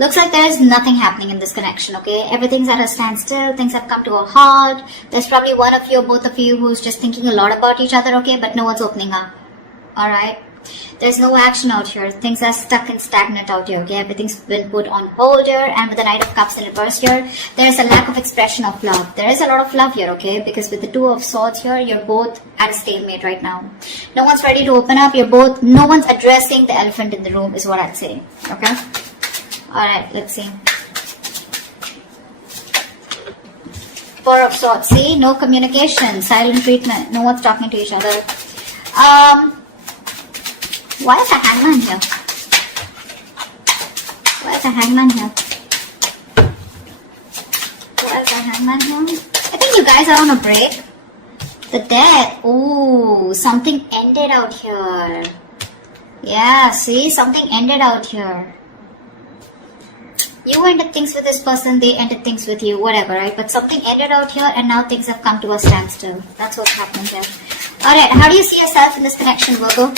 Looks like there is nothing happening in this connection, okay? Everything's at a standstill. Things have come to a halt. There's probably one of you or both of you who's just thinking a lot about each other, okay? But no one's opening up. Alright? There's no action out here. Things are stuck and stagnant out here, okay? Everything's been put on hold here. And with the Knight of Cups in reverse here, there is a lack of expression of love. There is a lot of love here, okay? Because with the Two of Swords here, you're both at a stalemate right now. No one's ready to open up. No one's addressing the elephant in the room is what I'd say, okay? Alright, let's see. Four of Swords. See? No communication. Silent treatment. No one's talking to each other. Why is the Hangman here? Why is the Hangman here? Why is the Hangman here? I think you guys are on a break. The Death. Ooh, something ended out here. Yeah, see? Something ended out here. You ended things with this person, they ended things with you, whatever, right? But something ended out here and now things have come to a standstill. That's what's happening there. Alright, how do you see yourself in this connection, Virgo?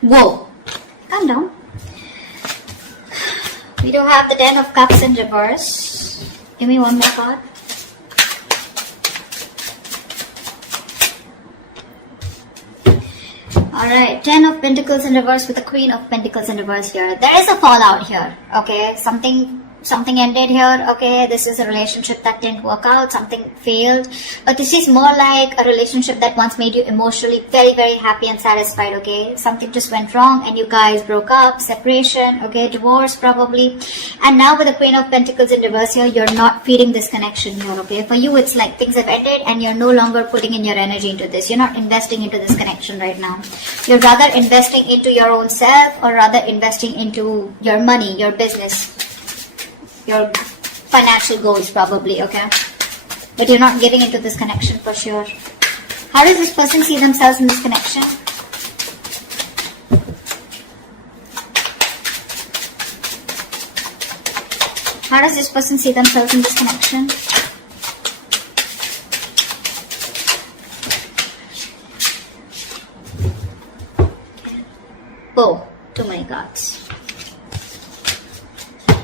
Whoa. Calm down. We do have the Ten of Cups in reverse. Give me one more card. Alright, Ten of Pentacles in reverse with the Queen of Pentacles in reverse here. There is a fallout here, okay? Something ended here, okay? This is a relationship that didn't work out, something failed. But this is more like a relationship that once made you emotionally very, very happy and satisfied, okay? Something just went wrong and you guys broke up, separation, okay? Divorce probably. And now with the Queen of Pentacles in reverse here, you're not feeding this connection here, okay? For you, it's like things have ended and you're no longer putting in your energy into this. You're not investing into this connection right now. You're rather investing into your own self or rather investing into your money, your business, your financial goals probably, okay? But you're not giving into this connection for sure. How does this person see themselves in this connection? How does this person see themselves in this connection? Oh, too many cards.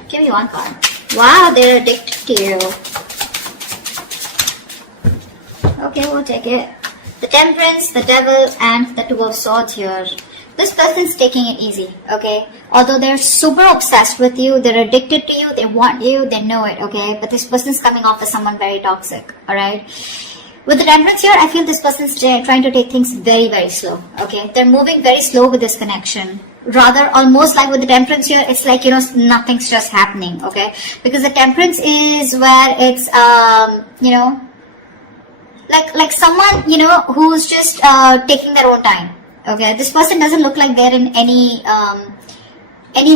Give me one card. Wow, they're addicted to you. Okay, we'll take it. The Temperance, the Devil, and the Two of Swords here. This person's taking it easy, okay? Although they're super obsessed with you, they're addicted to you, they want you, they know it, okay? But this person's coming off as someone very toxic, alright? With the Temperance here, I feel this person's trying to take things very, very slow, okay? They're moving very slow with this connection. Rather, almost like with the Temperance here, it's like, you know, nothing's just happening, okay? Because the Temperance is where it's, you know, like someone, you know, who's just taking their own time, okay? This person doesn't look like they're in any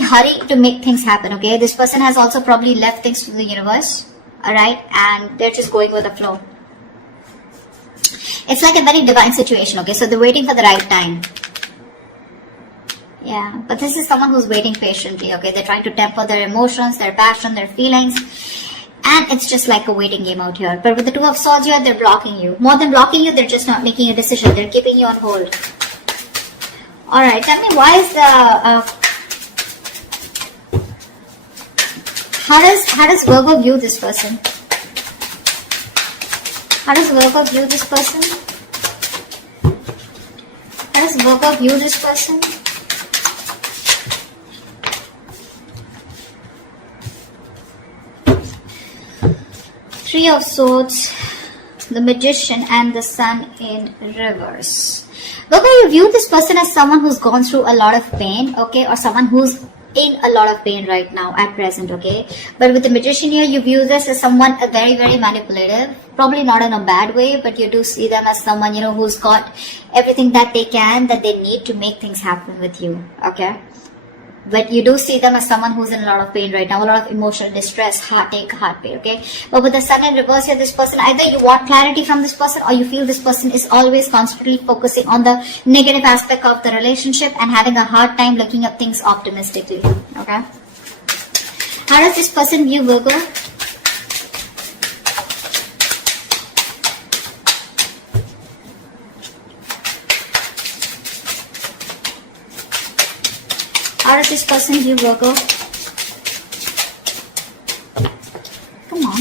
hurry to make things happen, okay? This person has also probably left things to the universe, alright? And they're just going with the flow. It's like a very divine situation, okay? So they're waiting for the right time. Yeah, but this is someone who's waiting patiently, okay? They're trying to temper their emotions, their passion, their feelings. And it's just like a waiting game out here. But with the Two of Swords here, they're blocking you. More than blocking you, they're just not making a decision. They're keeping you on hold. Alright, tell me why is the... How does Virgo view this person? How does Virgo view this person? How does Virgo view this person? Three of Swords, the Magician, and the Sun in reverse. Virgo, you view this person as someone who's gone through a lot of pain, okay? Or someone who's in a lot of pain right now at present, okay? But with the Magician here, you view this as someone very, very manipulative. Probably not in a bad way, but you do see them as someone, you know, who's got everything that they can, that they need to make things happen with you, okay? But you do see them as someone who's in a lot of pain right now, a lot of emotional distress, heartache, heart pain, okay? But with the Sun in reverse here, this person, either you want clarity from this person or you feel this person is always constantly focusing on the negative aspect of the relationship and having a hard time looking at things optimistically, okay? How does this person view Virgo? does this person do, Virgo? Come on.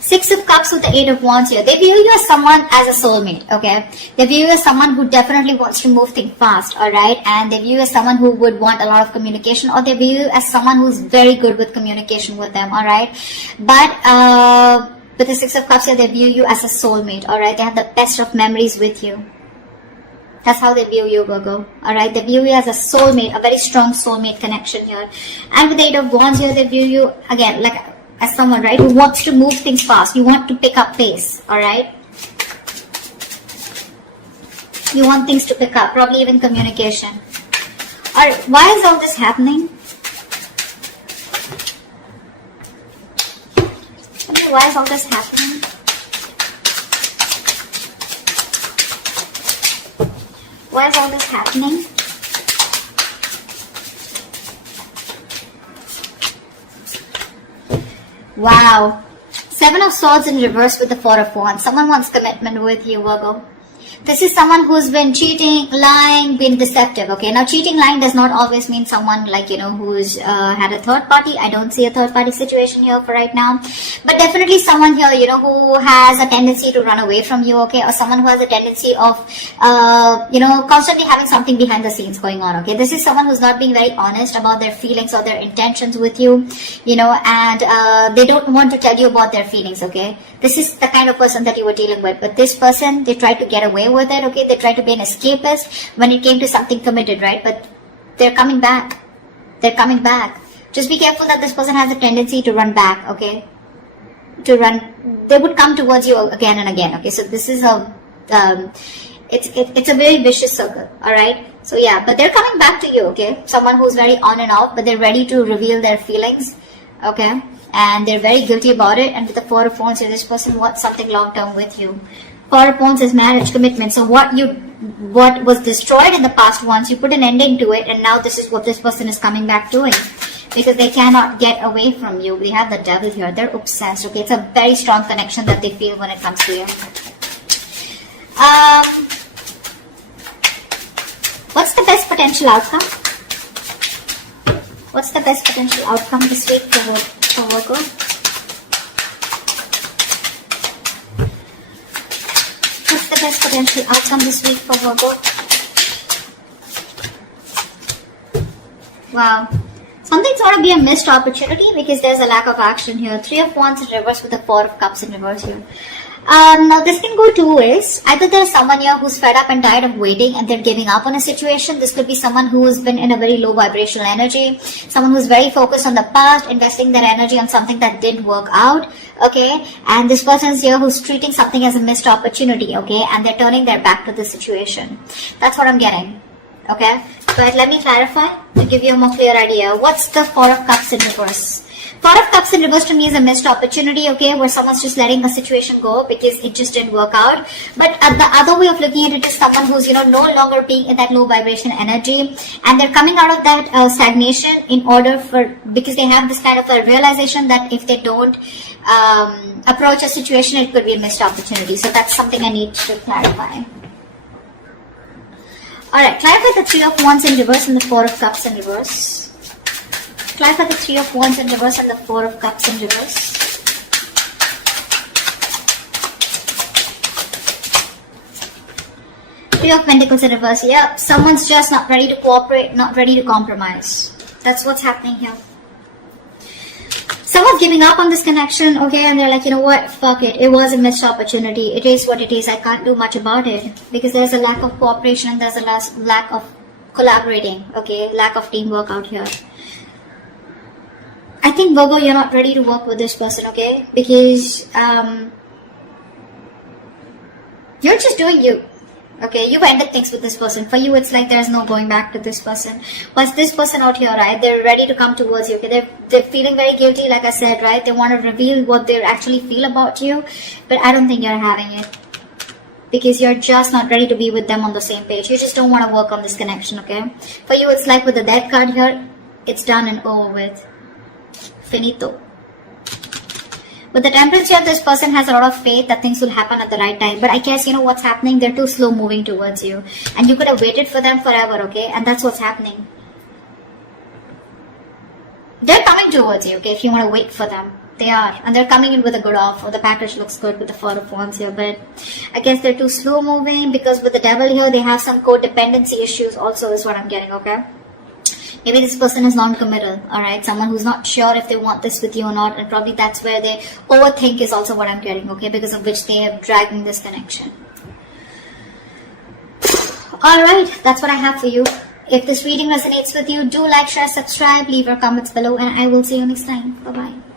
Six of Cups with the Eight of Wands here. They view you as someone as a soulmate, okay? They view you as someone who definitely wants to move things fast, alright? And they view you as someone who would want a lot of communication, or they view you as someone who's very good with communication with them, alright? But with the Six of Cups here, they view you as a soulmate, alright? They have the best of memories with you. That's how they view you, Virgo. Alright, they view you as a soulmate, a very strong soulmate connection here. And with the Eight of Wands here, they view you, again, like as someone, right, who wants to move things fast. You want to pick up pace, alright? You want things to pick up, probably even communication. Alright, why is all this happening? Okay, why is all this happening? Why is all this happening? Wow. Seven of Swords in reverse with the Four of Wands. Someone wants commitment with you, Virgo. This is someone who's been cheating, lying, been deceptive, okay? Now, cheating, lying does not always mean someone like, you know, who's had a third party. I don't see a third party situation here for right now. But definitely someone here, you know, who has a tendency to run away from you, okay? Or someone who has a tendency of, you know, constantly having something behind the scenes going on, okay? This is someone who's not being very honest about their feelings or their intentions with you, you know, and they don't want to tell you about their feelings, okay? This is the kind of person that you were dealing with. But this person, they tried to get away with it, okay? They tried to be an escapist when it came to something committed, right? But they're coming back. They're coming back. Just be careful that this person has a tendency to run back, okay? To run, they would come towards you again and again, okay? So this is a, it's a very vicious circle, alright? So yeah, but they're coming back to you, okay? Someone who's very on and off, but they're ready to reveal their feelings, okay? And they're very guilty about it. And with the Four of Wands, this person wants something long-term with you. Four of Wands is marriage, commitment. So what was destroyed in the past once, you put an ending to it, and now this is what this person is coming back doing. Because they cannot get away from you. We have the Devil here. They're obsessed, okay? It's a very strong connection that they feel when it comes to you. What's the best potential outcome? What's the best potential outcome this week for Virgo? What's the best potential outcome this week for Virgo? Wow. Something's got to be a missed opportunity because there's a lack of action here. Three of Wands in reverse with the Four of Cups in reverse here. Now this can go two ways. Either there's someone here who's fed up and tired of waiting and they're giving up on a situation. This could be someone who's been in a very low vibrational energy. Someone who's very focused on the past, investing their energy on something that didn't work out. Okay. And this person's here who's treating something as a missed opportunity. Okay. And they're turning their back to the situation. That's what I'm getting. Okay. But let me clarify to give you a more clear idea. What's the Four of Cups in reverse? Four of Cups in reverse to me is a missed opportunity, okay, where someone's just letting a situation go because it just didn't work out. But the other way of looking at it is someone who's, you know, no longer being in that low vibration energy, and they're coming out of that stagnation in order for, because they have this kind of a realization that if they don't approach a situation, it could be a missed opportunity. So that's something I need to clarify. Alright, clarify the Three of Wands in reverse and the Four of Cups in reverse. Clarify the Three of Wands in reverse and the Four of Cups in reverse. Three of Pentacles in reverse. Yeah, someone's just not ready to cooperate, not ready to compromise. That's what's happening here. Someone's giving up on this connection, okay, and they're like, you know what, fuck it. It was a missed opportunity. It is what it is. I can't do much about it. Because there's a lack of cooperation and there's a lack of collaborating, okay, lack of teamwork out here. I think, Virgo, you're not ready to work with this person, okay? Because you're just doing you, okay? You've ended things with this person. For you, it's like there's no going back to this person. But this person out here, right, they're ready to come towards you, okay? They're feeling very guilty, like I said, right? They want to reveal what they actually feel about you. But I don't think you're having it. Because you're just not ready to be with them on the same page. You just don't want to work on this connection, okay? For you, it's like with the Death card here, it's done and over with. Finito. With the Temperance here, this person has a lot of faith that things will happen at the right time. But I guess, you know what's happening? They're too slow moving towards you. And you could have waited for them forever, okay? And that's what's happening. They're coming towards you, okay, if you want to wait for them. They are. And they're coming in with a good offer. The package looks good with the Four of Wands here. But I guess they're too slow moving because with the Devil here, they have some codependency issues also is what I'm getting, okay? Maybe this person is non-committal, alright? Someone who's not sure if they want this with you or not. And probably that's where they overthink is also what I'm getting, okay? Because of which they are dragging this connection. Alright, that's what I have for you. If this reading resonates with you, do like, share, subscribe, leave your comments below, and I will see you next time. Bye-bye.